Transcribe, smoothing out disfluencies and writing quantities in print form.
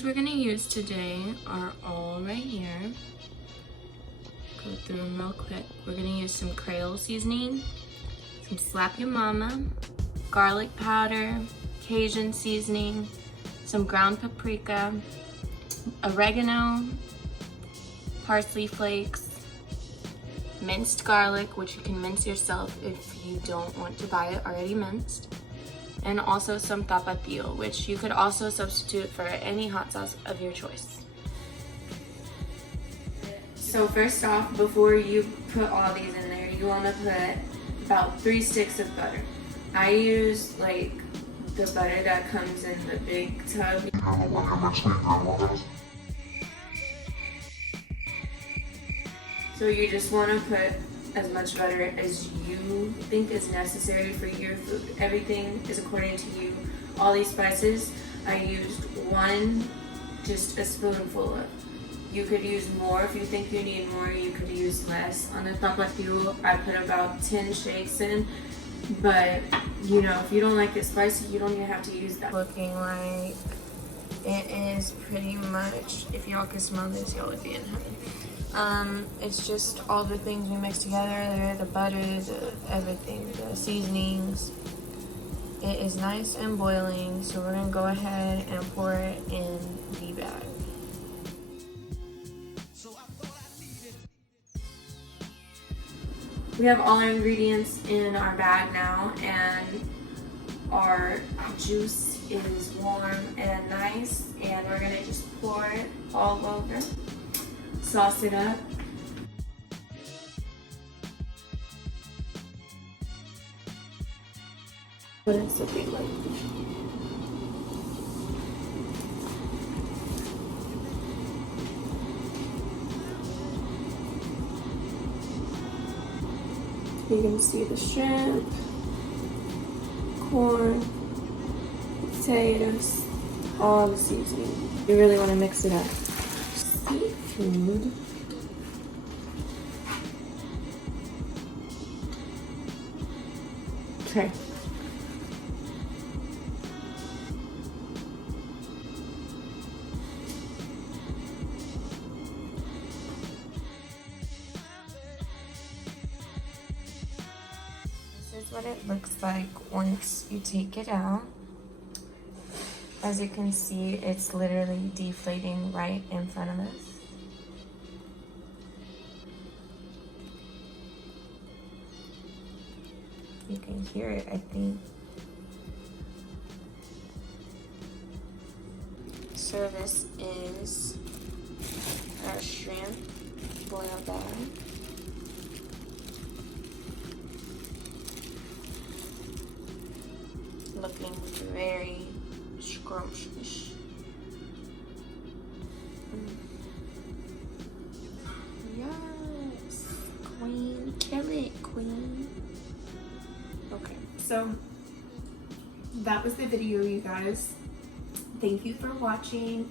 seasonings we're gonna use today are all right here. Go through them real quick. We're gonna use some Creole seasoning, some Slap Your Mama, garlic powder, Cajun seasoning, some ground paprika, oregano, parsley flakes, minced garlic, which you can mince yourself if you don't want to buy it already minced, and also some tapatio, which you could also substitute for any hot sauce of your choice. So first off, before you put all these in there, you want to put about 3 sticks of butter. I use like the butter that comes in the big tub. So you just want to put as much butter as you think is necessary for your food. Everything is according to you. All these spices, I used just a spoonful of. You could use more if you think you need more, you could use less. On the tapatio, I put about 10 shakes in, but you know, if you don't like it spicy, you don't even have to use that. Looking like it is pretty much, if y'all can smell this, y'all would be in heaven. It's just all the things we mix together, the butter, everything, the seasonings. It is nice and boiling, so we're gonna go ahead and pour it in the bag. We have all our ingredients in our bag now, and our juice is warm and nice, and we're gonna just pour it all over, sauce it up. What it's looking like. You can see the shrimp, corn, potatoes, all the seasoning. You really want to mix it up. Seafood. Okay. This is what it looks like once you take it out. As you can see, it's literally deflating right in front of us. You can hear it, I think. So this is our shrimp boiled down. Looking very scrumptious. Yes, queen, kill it, queen. Okay, so that was the video, you guys. Thank you for watching.